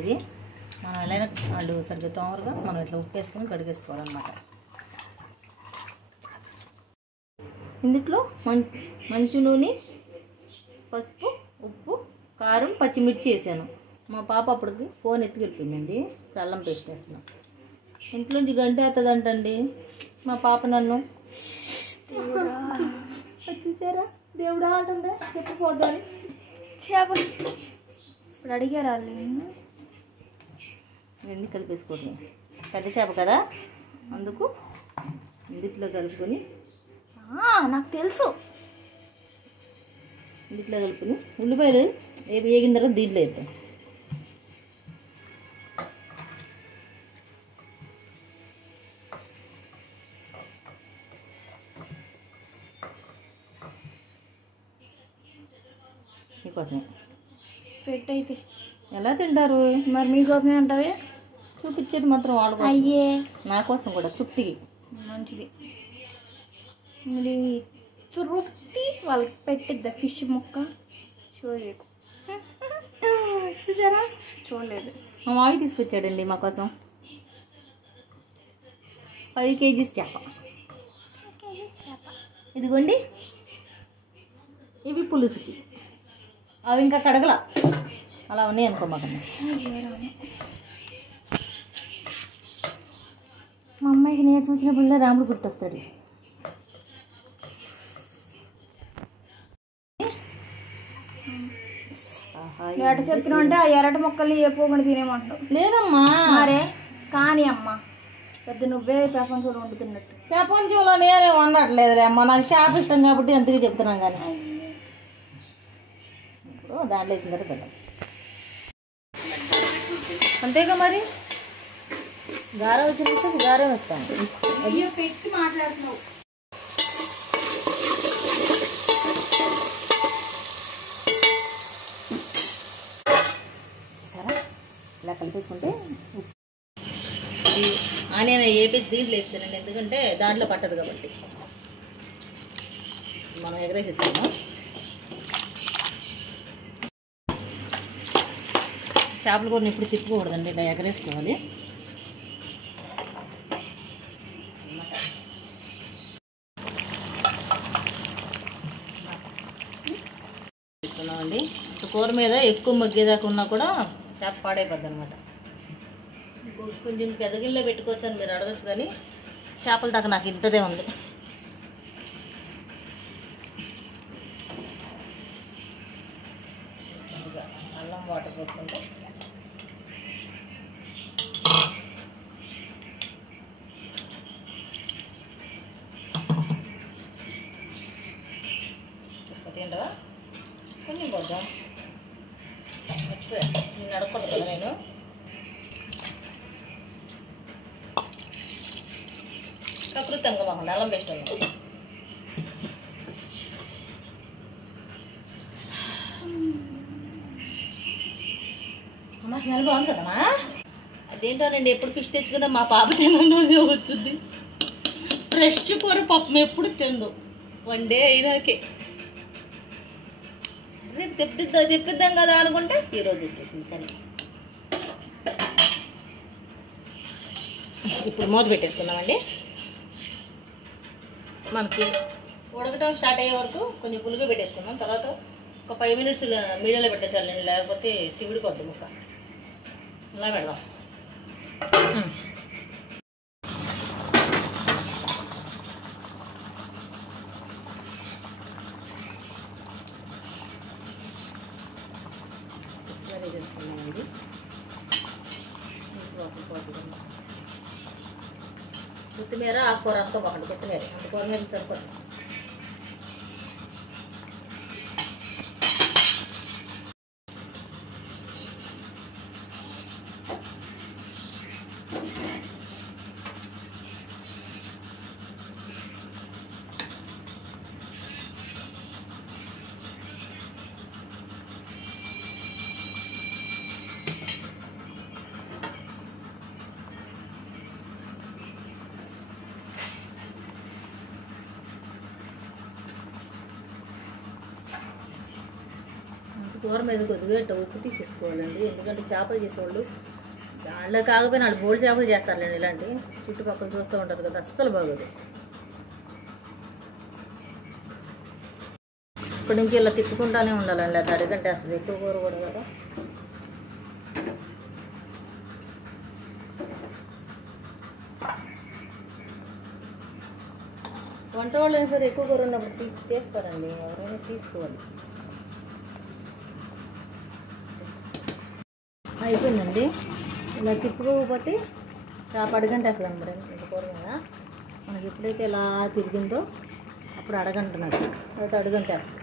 ఇది మనం ఎలా వాళ్ళు సరిగ్గా తోమరుగా మనం ఇట్లా ఉప్పు వేసుకొని కడిగేసుకోవాలన్నమాట. ఇందులో మంచి నూనె, పసుపు, ఉప్పు, కారం, పచ్చిమిర్చి వేసాను. మా పాప అప్పటికి ఫోన్ ఎత్తుకెళ్ళిపోయిందండి. అల్లం పేస్ట్ వేస్తున్నాం. ఇంట్లోంచి గంట అవుతుందంటండి మా పాప నన్ను. చూసారా దేవుడా అంటుందా చెప్పిపోద్దని. చేపలు ఇప్పుడు అడిగారు వాళ్ళు. ఇవన్నీ కలిపేసుకోండి. పెద్ద చేప కదా అందుకు ఇందుట్లో కలుపుకొని నాకు తెలుసు. ఇందుట్లో కలుపుకొని ఉల్లిపాయలు వేగిన తర్వాత దీంట్లో వేద్దాం. మీకోసమే పెట్టయితే ఎలా తింటారు మరి మీకోసమే అంటావే. చూపించేది మాత్రం వాడుకో. అయ్యే నా కోసం కూడా తృప్తికి మంచిది. మరి తృప్తి వాళ్ళకి పెట్టిద్దా ఫిష్ ముక్క చూడలేదు. చూసారా చూడలేదు. మా మావి తీసుకొచ్చాడండి మా కోసం 5 kgs చేప. ఇదిగోండి ఇవి పులుసుకి. అవి ఇంకా కడగల అలా ఉన్నాయి అనుకోమాకమ్మా. మా అమ్మాయికి నేను చూసినప్పుడు రాముడు గుర్తొస్తాడు. ఎట చెప్తున్నావు అంటే ఆ ఎర్రటి మొక్కల్ని ఏ పోకుండా తినేమంటావు. లేదమ్మా మరే కానీ అమ్మ పెద్ద నువ్వే ప్రపంచంలో వండుతున్నట్టు. ప్రపంచంలో నేనే వండట్లేదులే అమ్మ. నాకు చేప ఇష్టం కాబట్టి ఎంతగా చెప్తున్నాం. కానీ ఇప్పుడు దాంట్లో వేసిన తర్వాత పెట్టాం అంతేగా. మరి గారం వచ్చినట్టు గారం వేస్తాను. అయ్యో పెట్టి మాట్లాడుతున్నావు. సరే ఇలా కలిపేసుకుంటే ఆనియన్ వేపేసి దీంట్లో వేస్తానండి. ఎందుకంటే దాంట్లో పట్టదు కాబట్టి. మనం ఎగరేసేసాము. చేపల కూరని ఎప్పుడు తిప్పుకోకూడదండి, ఇలా ఎగరేసుకోవాలి. తీసుకున్నామండి. కూర మీద ఎక్కువ మగ్గేదాకా ఉన్నా కూడా చేప పాడైపోద్ది అనమాట. కొంచెం పెద్ద గిన్నెలో పెట్టుకోవచ్చు అని మీరు అడగచ్చు. కానీ చేపల దాకా నాకు ఇంతదే ఉంది. అల్లం వాటర్ పోసుకుంటే తింటావా కొంచెం పోద్దాం. మర్చిపోయా నేను అడగకూడదు కదా నేను. కకృతంగా బాగుంది అల్లం పేస్ట్ ఉంది. అమ్మ స్మెల్ బాగుంది కదమ్మా. అదేంటోనండి ఎప్పుడు ఫిష్ తెచ్చుకున్నా మా పాప తినడం రోజే వచ్చుద్ది. ఫ్రెష్ కూర పప్పు ఎప్పుడు తిందు. 1 day అయినాకే చెప్పిద్దాం కదా అనుకుంటే ఈరోజు వచ్చేసింది తల్లి. ఇప్పుడు మూత పెట్టేసుకున్నామండి. మనకి ఉడకటం స్టార్ట్ అయ్యే వరకు కొంచెం పులుగా పెట్టేసుకుందాం. తర్వాత ఒక 5 minutes మీడియంలో పెట్టేసాలండి, లేకపోతే సివిడిపోద్ది ముక్క. ఇలా పెడదాం. చేసుకున్నామండి. కొత్తిమీర ఆకుకూర అంతా బాగుంది. కొత్తిమీర అంత కూర మీద సరిపోతుంది. కూర మీద కొద్దిగా ఇట్లా ఉప్పు తీసేసుకోవాలండి. ఎందుకంటే చేపలు చేసేవాళ్ళు చాలా కాకపోయినా వాళ్ళు బోల్డ్ చేపలు చేస్తారులేండి. ఇలాంటి చుట్టుపక్కల చూస్తూ ఉంటారు కదా, అస్సలు బాగోదు. ఇక్కడి నుంచి ఇలా తిప్పుకుంటానే ఉండాలండి. అది అడిగంటే అసలు ఎక్కువ కూర కూడా కదా. వంట వాళ్ళు అయినా సరే ఎక్కువ కూర ఉన్నప్పుడు తీస్తారండి, ఎవరైనా తీసుకోవాలి. అయిపోయిందండి. ఇలా తిప్పుకోకపోతే చేప అడగంటేస్తుంది అనమాట. ఇంత కూర మీద మనకి ఎప్పుడైతే ఇలా తిరిగిందో అప్పుడు అడగంటున్నారు, తర్వాత అడుగంటేస్తుంది.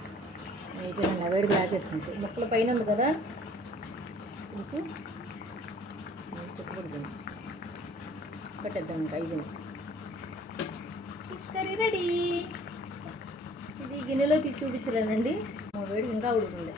అయిపోయిందండి. వేడికి లాగేసుకుంటే ముక్కల పైన ఉంది కదా చూసి చుట్టుకుంటుంది. పెట్టేద్దాం. ఇంకా అయిపోయింది. Fish curry ready. ఇది గిన్నెలో తీసి చూపించలేనండి, వేడికి ఇంకా ఉడుకుంది.